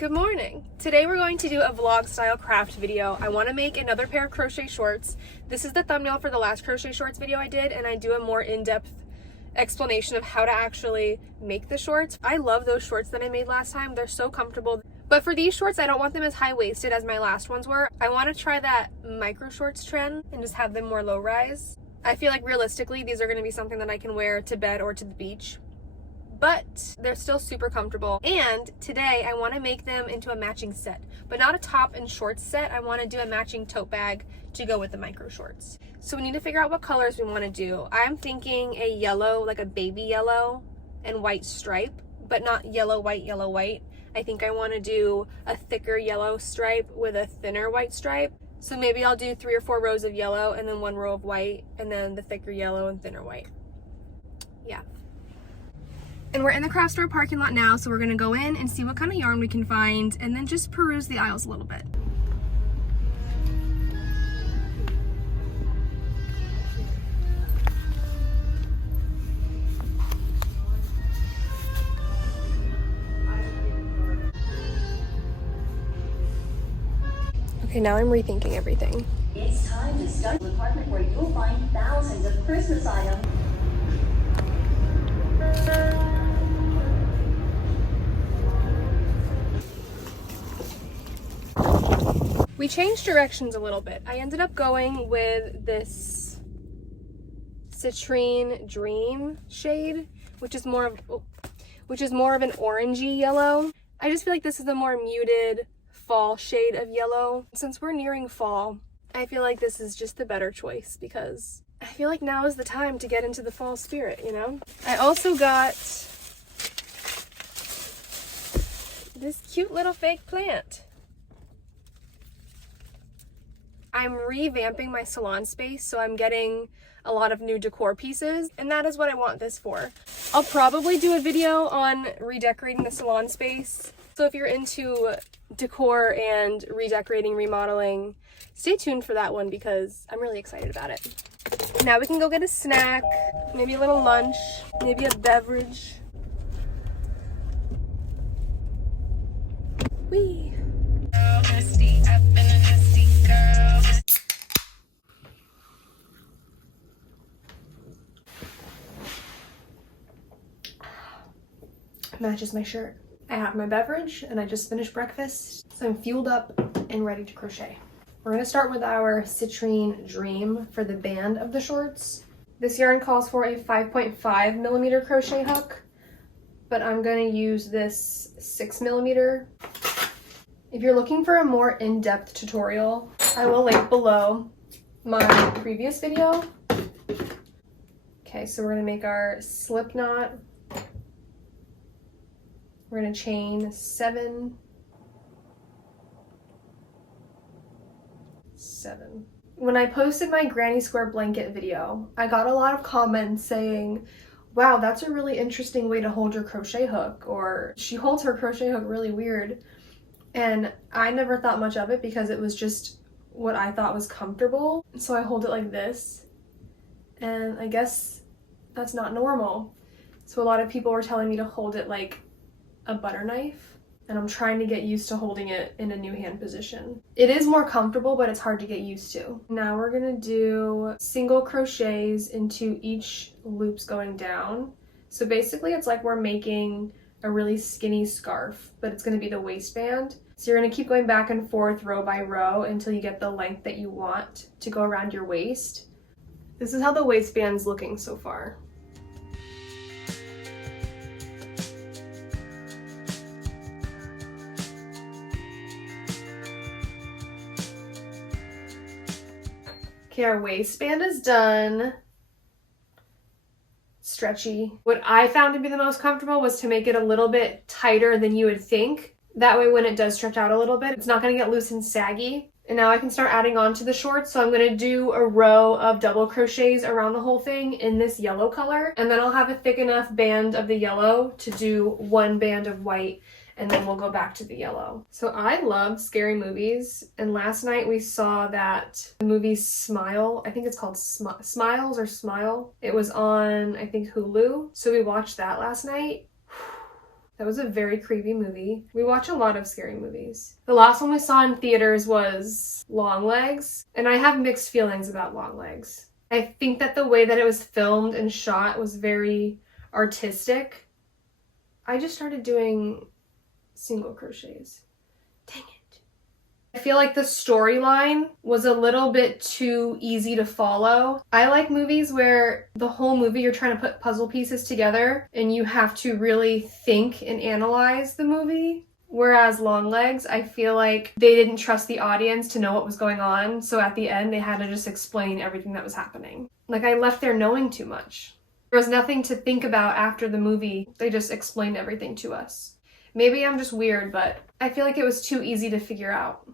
Good morning! Today we're going to do a vlog style craft video. I want to make another pair of crochet shorts. This is the thumbnail for the last crochet shorts video I did, and I do a more in-depth explanation of how to actually make the shorts. I love those shorts that I made last time. They're so comfortable. But for these shorts, I don't want them as high-waisted as my last ones were. I want to try that micro shorts trend and just have them more low-rise. I feel like realistically, these are going to be something that I can wear to bed or to the beach. But they're still super comfortable. And today I want to make them into a matching set, but not a top and shorts set. I want to do a matching tote bag to go with the micro shorts. So we need to figure out what colors we want to do. I'm thinking a yellow, like a baby yellow and white stripe, but not yellow, white, yellow, white. I think I want to do a thicker yellow stripe with a thinner white stripe. So maybe I'll do 3 or 4 rows of yellow and then 1 row of white and then the thicker yellow and thinner white. Yeah. And we're in the craft store parking lot now, so we're gonna go in and see what kind of yarn we can find and then just peruse the aisles a little bit. Okay, now I'm rethinking everything. It's time to start the department where you'll find thousands of Christmas items. We changed directions a little bit. I ended up going with this Citrine Dream shade, which is more of an orangey yellow. I just feel like this is a more muted fall shade of yellow. Since we're nearing fall, I feel like this is just the better choice because I feel like now is the time to get into the fall spirit, you know? I also got this cute little fake plant. I'm revamping my salon space, so I'm getting a lot of new decor pieces, and that is what I want this for. I'll probably do a video on redecorating the salon space, so if you're into decor and redecorating, remodeling, stay tuned for that one because I'm really excited about it. Now we can go get a snack, maybe a little lunch, maybe a beverage. Whee! Matches my shirt. I have my beverage and I just finished breakfast, so I'm fueled up and ready to crochet. We're going to start with our Citrine Dream for the band of the shorts. This yarn calls for a 5.5 millimeter crochet hook, but I'm going to use this 6 millimeter. If you're looking for a more in-depth tutorial, I will link below my previous video. Okay, so we're going to make our slip knot. We're going to chain 7, 7. When I posted my granny square blanket video, I got a lot of comments saying, wow, that's a really interesting way to hold your crochet hook, or she holds her crochet hook really weird. And I never thought much of it because it was just what I thought was comfortable. So I hold it like this, and I guess that's not normal. So a lot of people were telling me to hold it like a butter knife, and I'm trying to get used to holding it in a new hand position. It is more comfortable, but it's hard to get used to. Now we're gonna do single crochets into each loops going down. So basically it's like we're making a really skinny scarf, but it's gonna be the waistband. So you're gonna keep going back and forth row by row until you get the length that you want to go around your waist. This is how the waistband's looking so far. Okay, our waistband is done. Stretchy. What I found to be the most comfortable was to make it a little bit tighter than you would think. That way when it does stretch out a little bit, it's not gonna get loose and saggy. And now I can start adding on to the shorts. So I'm gonna do a row of double crochets around the whole thing in this yellow color. And then I'll have a thick enough band of the yellow to do 1 band of white, and then we'll go back to the yellow. So I love scary movies, and last night we saw that movie Smile. I think it's called Smiles or Smile. It was on, I think, Hulu. So we watched that last night. That was a very creepy movie. We watch a lot of scary movies. The last one we saw in theaters was Longlegs, and I have mixed feelings about Longlegs. I think that the way that it was filmed and shot was very artistic. I just started doing single crochets. Dang it. I feel like the storyline was a little bit too easy to follow. I like movies where the whole movie you're trying to put puzzle pieces together and you have to really think and analyze the movie. Whereas Longlegs, I feel like they didn't trust the audience to know what was going on, so at the end they had to just explain everything that was happening. Like, I left there knowing too much. There was nothing to think about after the movie. They just explained everything to us. Maybe I'm just weird, but I feel like it was too easy to figure out.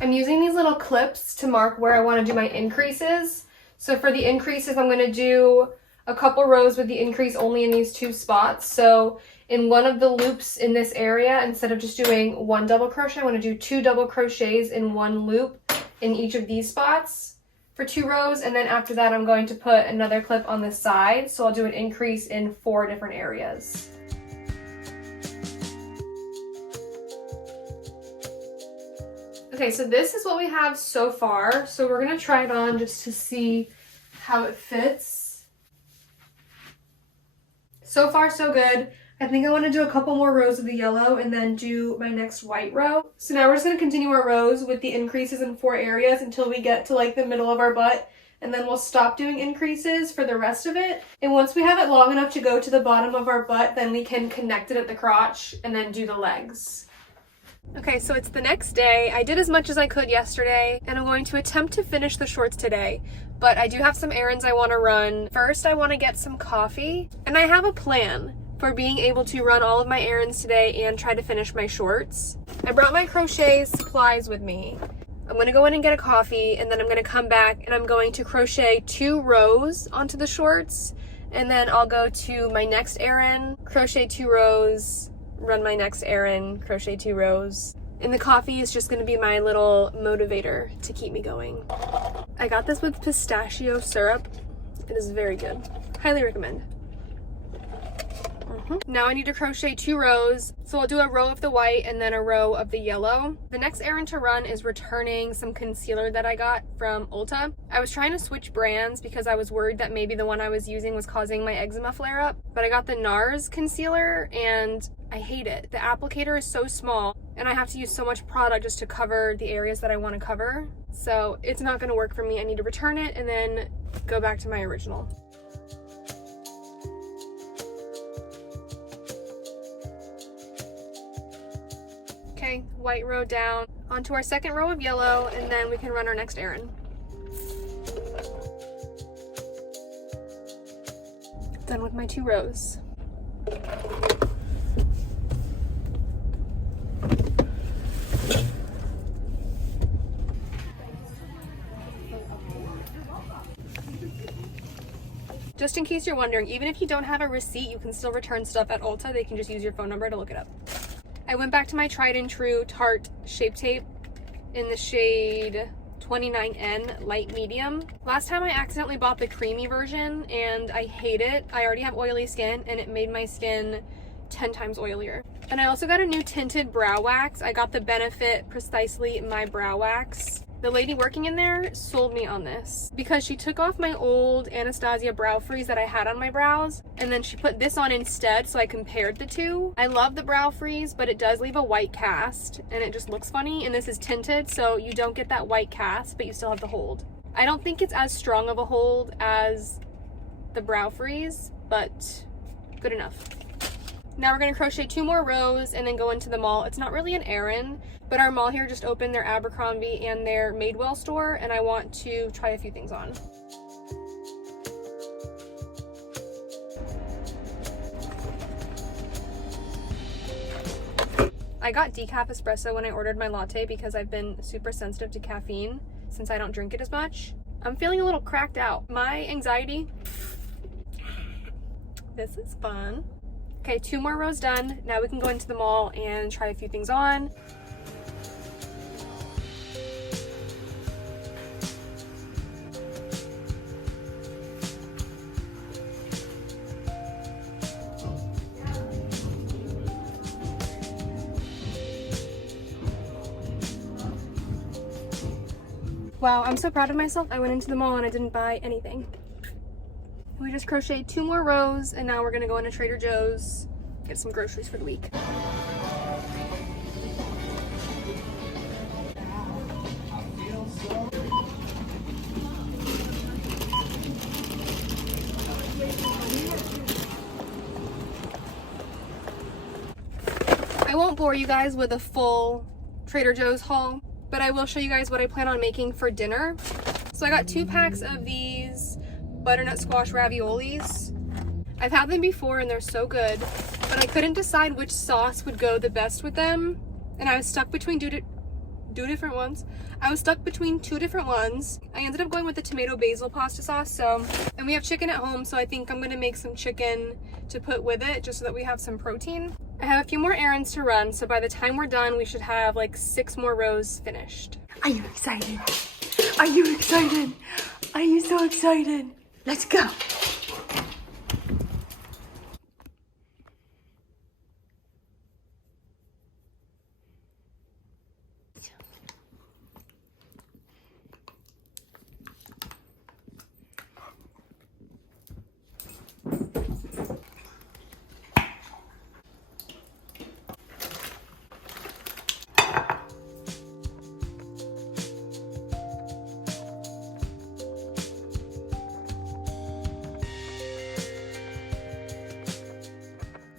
I'm using these little clips to mark where I want to do my increases. So for the increases, I'm going to do a couple rows with the increase only in these two spots. So in one of the loops in this area, instead of just doing one double crochet, I want to do 2 double crochets in one loop in each of these spots for 2 rows. And then after that, I'm going to put another clip on the side. So I'll do an increase in 4 different areas. Okay, so this is what we have so far. So we're gonna try it on just to see how it fits. So far, so good. I think I want to do a couple more rows of the yellow and then do my next white row. So now we're just gonna continue our rows with the increases in 4 areas until we get to like the middle of our butt, and then we'll stop doing increases for the rest of it. And once we have it long enough to go to the bottom of our butt, then we can connect it at the crotch and then do the legs. Okay, so it's the next day. I did as much as I could yesterday, and I'm going to attempt to finish the shorts today, but I do have some errands I want to run. First, I want to get some coffee, and I have a plan for being able to run all of my errands today and try to finish my shorts. I brought my crochet supplies with me. I'm going to go in and get a coffee, and then I'm going to come back and I'm going to crochet 2 rows onto the shorts, and then I'll go to my next errand, crochet 2 rows, run my next errand, crochet 2 rows. And the coffee is just going to be my little motivator to keep me going. I got this with pistachio syrup. It is very good. Highly recommend. Now I need to crochet 2 rows. So I'll do a row of the white and then a row of the yellow. The next errand to run is returning some concealer that I got from Ulta. I was trying to switch brands because I was worried that maybe the one I was using was causing my eczema flare up. But I got the NARS concealer and I hate it. The applicator is so small and I have to use so much product just to cover the areas that I want to cover. So it's not going to work for me. I need to return it and then go back to my original. Okay, white row down, onto our second row of yellow, and then we can run our next errand. Done with my 2 rows. Just in case you're wondering, even if you don't have a receipt, you can still return stuff at Ulta. They can just use your phone number to look it up. I went back to my tried and true Tarte Shape Tape in the shade 29N light medium. Last time I accidentally bought the creamy version and I hate it. I already have oily skin and it made my skin 10 times oilier. And I also got a new tinted brow wax. I got the Benefit Precisely My Brow Wax. The lady working in there sold me on this because she took off my old Anastasia brow freeze that I had on my brows and then she put this on instead, so I compared the two. I love the brow freeze, but it does leave a white cast and it just looks funny, and this is tinted so you don't get that white cast but you still have the hold. I don't think it's as strong of a hold as the brow freeze, but good enough. Now we're going to crochet 2 more rows and then go into the mall. It's not really an errand, but our mall here just opened their Abercrombie and their Madewell store, and I want to try a few things on. I got decaf espresso when I ordered my latte because I've been super sensitive to caffeine since I don't drink it as much. I'm feeling a little cracked out. My anxiety. This is fun. Okay, 2 more rows done. Now we can go into the mall and try a few things on. Wow, I'm so proud of myself. I went into the mall and I didn't buy anything. We just crocheted 2 more rows and now we're gonna go into Trader Joe's, get some groceries for the week. I won't bore you guys with a full Trader Joe's haul, but I will show you guys what I plan on making for dinner. So I got 2 packs of these butternut squash raviolis. I've had them before and they're so good, but I couldn't decide which sauce would go the best with them. And I was stuck between two different ones. I ended up going with the tomato basil pasta sauce. And we have chicken at home, so I think I'm gonna make some chicken to put with it just so that we have some protein. I have a few more errands to run, so by the time we're done, we should have like 6 more rows finished. Are you excited? Are you excited? Are you so excited? Let's go.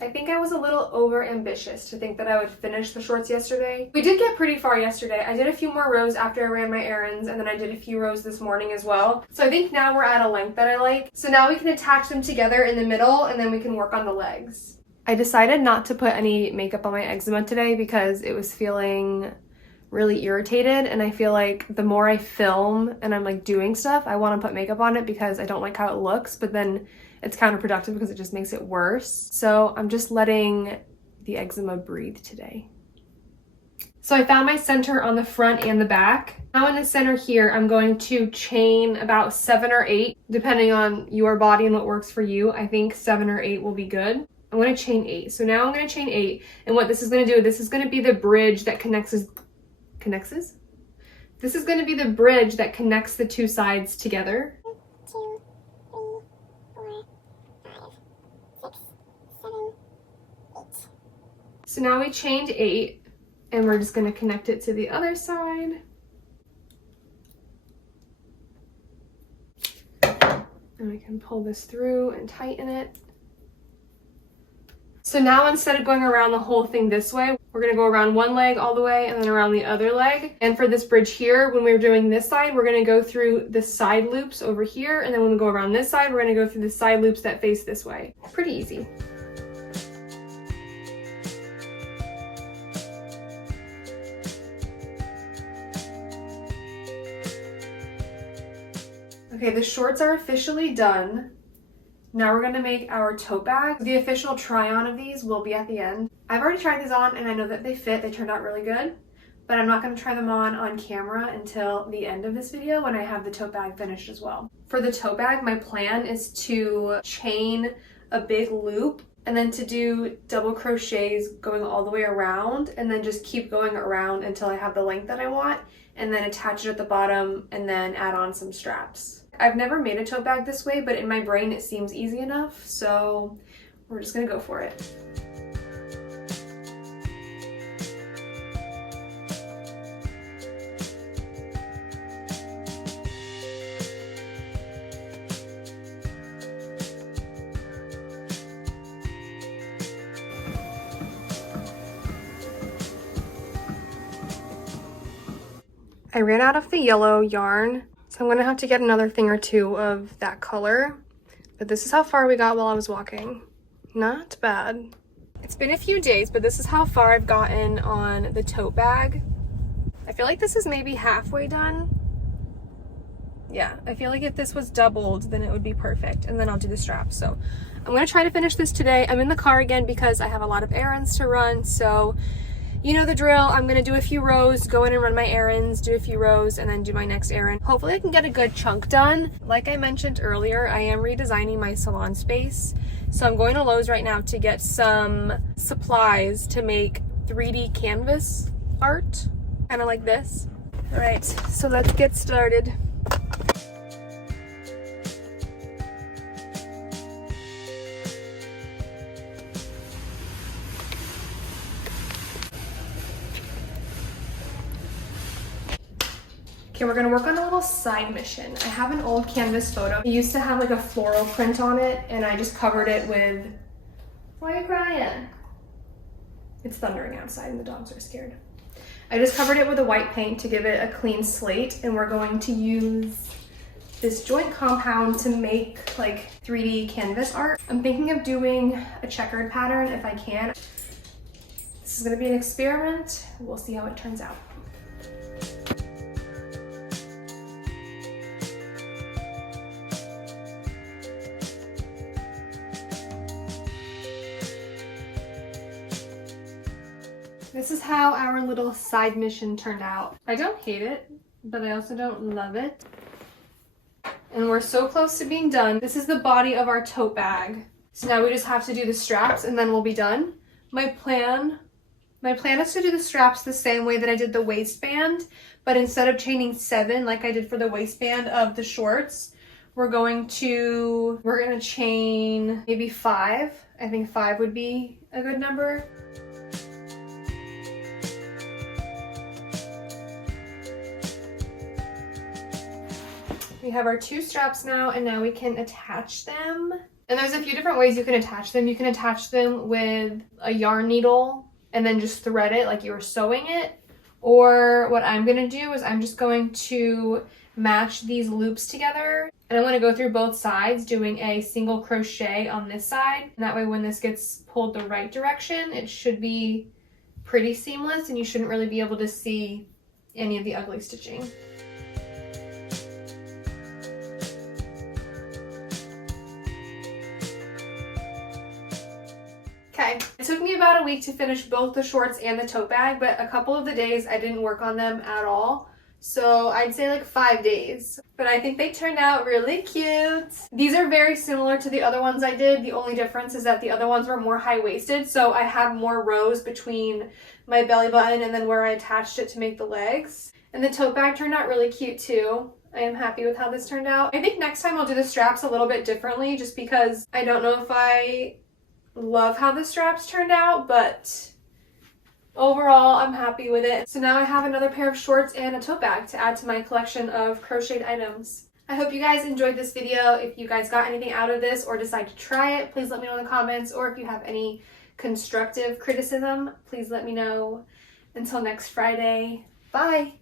I think I was a little over ambitious to think that I would finish the shorts yesterday. We did get pretty far yesterday. I did a few more rows after I ran my errands, and then I did a few rows this morning as well. So I think now we're at a length that I like. So now we can attach them together in the middle and then we can work on the legs. I decided not to put any makeup on my eczema today because it was feeling really irritated, and I feel like the more I film and I'm like doing stuff, I want to put makeup on it because I don't like how it looks, but then it's counterproductive because it just makes it worse. So I'm just letting the eczema breathe today. So I found my center on the front and the back. Now in the center here, I'm going to chain about 7 or 8, depending on your body and what works for you. I think 7 or 8 will be good. I'm going to chain 8. So now I'm going to chain 8. And what this is going to do, this is going to be the bridge that connects? This is going to be the bridge that connects the 2 sides together. 1, 2, 3, 4, 5, 6, 7, 8. So now we chained 8, and we're just going to connect it to the other side. And we can pull this through and tighten it. So now instead of going around the whole thing this way, we're going to go around one leg all the way and then around the other leg. And for this bridge here, when we're doing this side, we're going to go through the side loops over here. And then when we go around this side, we're going to go through the side loops that face this way. Pretty easy. Okay, the shorts are officially done. Now we're gonna make our tote bag. The official try on of these will be at the end. I've already tried these on and I know that they fit. They turned out really good, but I'm not gonna try them on camera until the end of this video when I have the tote bag finished as well. For the tote bag, my plan is to chain a big loop and then to do double crochets going all the way around and then just keep going around until I have the length that I want, and then attach it at the bottom and then add on some straps. I've never made a tote bag this way, but in my brain it seems easy enough, so we're just gonna go for it. I ran out of the yellow yarn, so I'm gonna have to get another thing or 2 of that color. But this is how far we got while I was walking. Not bad. It's been a few days, but this is how far I've gotten on the tote bag. I feel like this is maybe halfway done. Yeah, I feel like if this was doubled, then it would be perfect. And then I'll do the straps. So I'm gonna try to finish this today. I'm in the car again because I have a lot of errands to run. So you know the drill. I'm gonna do a few rows, go in and run my errands, do a few rows, and then do my next errand. Hopefully I can get a good chunk done. Like I mentioned earlier, I am redesigning my salon space. So I'm going to Lowe's right now to get some supplies to make 3D canvas art, kind of like this. All right, so let's get started. Okay, we're gonna work on a little side mission. I have an old canvas photo. It used to have like a floral print on it, and I just covered it with, why are you crying? It's thundering outside and the dogs are scared. I just covered it with a white paint to give it a clean slate, and we're going to use this joint compound to make like 3D canvas art. I'm thinking of doing a checkered pattern if I can. This is gonna be an experiment. We'll see how it turns out. This is how our little side mission turned out. I don't hate it, but I also don't love it. And we're so close to being done. This is the body of our tote bag. So now we just have to do the straps and then we'll be done. My plan is to do the straps the same way that I did the waistband, but instead of chaining 7 like I did for the waistband of the shorts, we're gonna chain maybe 5. I think 5 would be a good number. We have our 2 straps now, and now we can attach them. And there's a few different ways you can attach them. You can attach them with a yarn needle and then just thread it like you were sewing it. Or what I'm gonna do is I'm just going to match these loops together. And I'm gonna go through both sides doing a single crochet on this side. And that way when this gets pulled the right direction, it should be pretty seamless and you shouldn't really be able to see any of the ugly stitching. Okay, it took me about a week to finish both the shorts and the tote bag, but a couple of the days I didn't work on them at all. So I'd say like 5 days, but I think they turned out really cute. These are very similar to the other ones I did. The only difference is that the other ones were more high-waisted, so I have more rows between my belly button and then where I attached it to make the legs. And the tote bag turned out really cute too. I am happy with how this turned out. I think next time I'll do the straps a little bit differently just because I don't know if I love how the straps turned out, but overall I'm happy with it. So now I have another pair of shorts and a tote bag to add to my collection of crocheted items. I hope you guys enjoyed this video. If you guys got anything out of this or decide to try it, please let me know in the comments, or if you have any constructive criticism, please let me know. Until next Friday, bye!